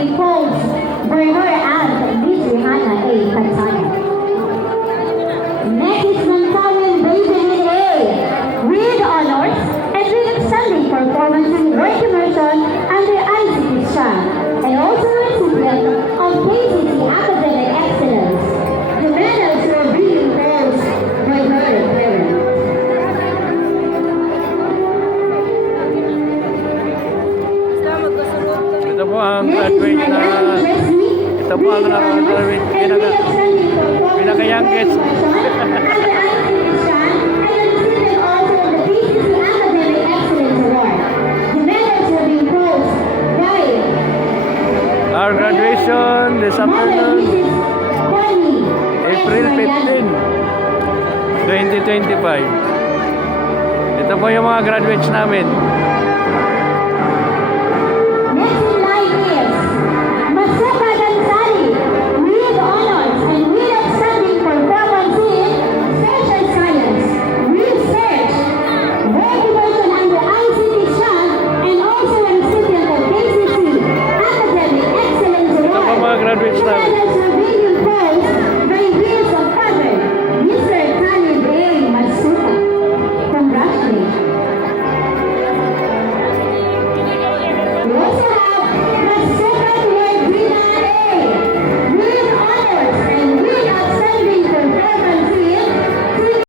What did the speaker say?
being posed by her and Miss Rihanna A. Cantana. Next is Mantawin Benjamin A. with honors and with outstanding performance in work immersion under ICT STRAM, and also recipient of KCC Academic Excellence. The medals were being posed by her parents. Ito po ang Next is graduate na Madam Jessie ito po ang with honors graduate and with outstanding performance in pinaka-youngest. work immersion under ICT STRAM, and a recipient also of the KCC Academic Excellence Award. The medals were being posed by Our graduation this afternoon, April 15, 2025. Ito po yung mga graduates namin. Next in line is Masuka Dansari with honors and with outstanding performance in social science, research, work immersion under ICT STRAM, and also a recipient of KCC Academic Excellence Ito po Award. mga graduates namin.